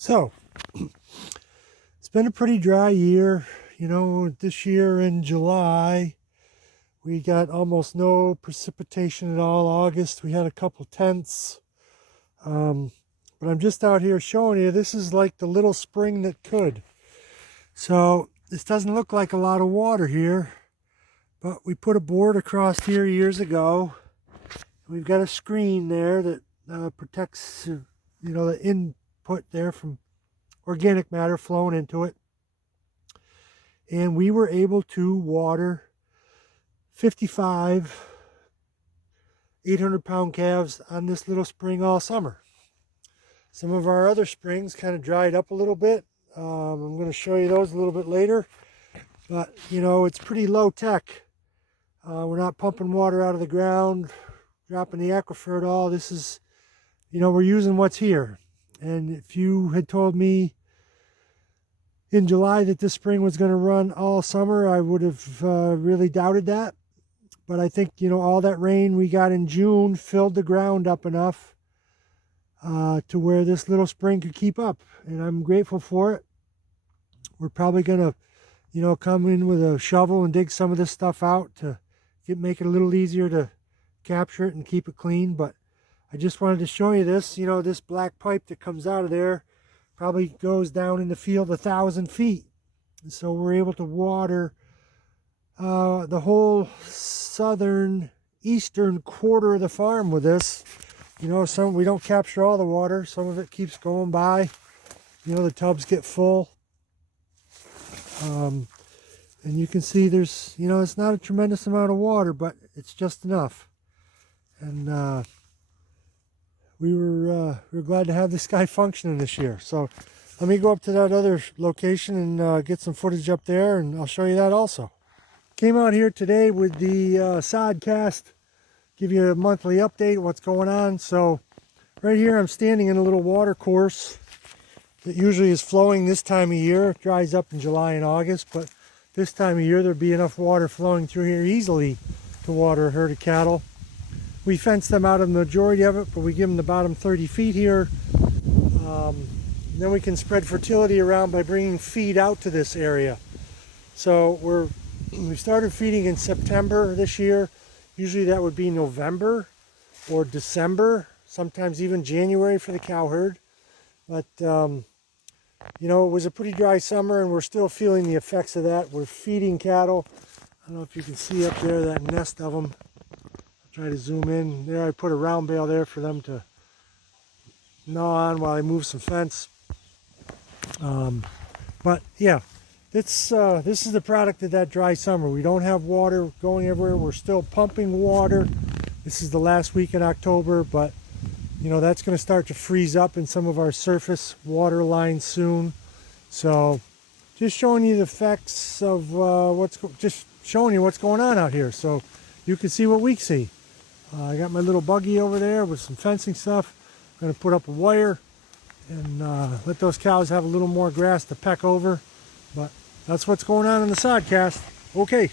So, it's been a pretty dry year. This year in July, we got almost no precipitation at all. August, we had a couple tenths. But I'm just out here showing you, this is like the little spring that could. So, this doesn't look like a lot of water here, but we put a board across here years ago. We've got a screen there that protects, the input there from organic matter flowing into it. And we were able to water 55 800-pound calves on this little spring all summer. Some of our other springs kind of dried up a little bit. I'm going to show you those a little bit later. But, it's pretty low tech. We're not pumping water out of the ground, dropping the aquifer at all. This is, we're using what's here. And if you had told me in July that this spring was going to run all summer, I would have really doubted that. But I think, all that rain we got in June filled the ground up enough to where this little spring could keep up. And I'm grateful for it. We're probably going to, come in with a shovel and dig some of this stuff out to make it a little easier to capture it and keep it clean. But I just wanted to show you this, this black pipe that comes out of there probably goes down in the field 1,000 feet. And so we're able to water the whole eastern quarter of the farm with this. Some we don't capture all the water. Some of it keeps going by. The tubs get full. And you can see there's, it's not a tremendous amount of water, but it's just enough. And we were glad to have this guy functioning this year. So let me go up to that other location and get some footage up there, and I'll show you that also. Came out here today with the sodcast, give you a monthly update, what's going on. So right here I'm standing in a little water course that usually is flowing this time of year. It dries up in July and August, but this time of year there'd be enough water flowing through here easily to water a herd of cattle. We fence them out of the majority of it, but we give them the bottom 30 feet here. Then we can spread fertility around by bringing feed out to this area. So we started feeding in September this year. Usually that would be November or December, sometimes even January for the cow herd. But, it was a pretty dry summer and we're still feeling the effects of that. We're feeding cattle. I don't know if you can see up there that nest of them. Try to zoom in. There I put a round bale there for them to gnaw on while I move some fence. But yeah, this is the product of that dry summer. We don't have water going everywhere. We're still pumping water. This is the last week in October, but that's going to start to freeze up in some of our surface water lines soon. So just showing you the effects of just showing you what's going on out here so you can see what we see. I got my little buggy over there with some fencing stuff. I'm going to put up a wire and let those cows have a little more grass to peck over. But that's what's going on in the sodcast. Okay.